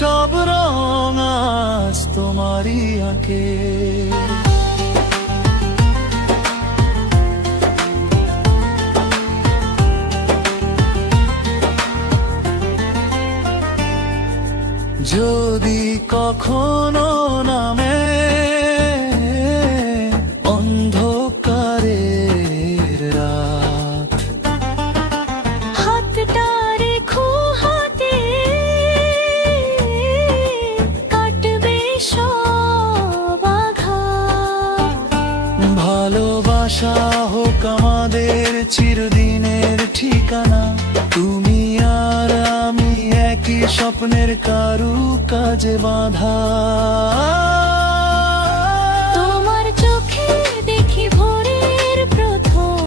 সব রং আজ তোমারই আঁকে। যদি কখনো নামে অন্ধকারের রাত, হাতটা রেখো হাতে, কাটবে সব আঘাত। ভালোবাসা হোক আমাদের চিরদিনের ঠিকানা, তুমি আর আমি একই স্বপ্নের কারুকাজে বাঁধা।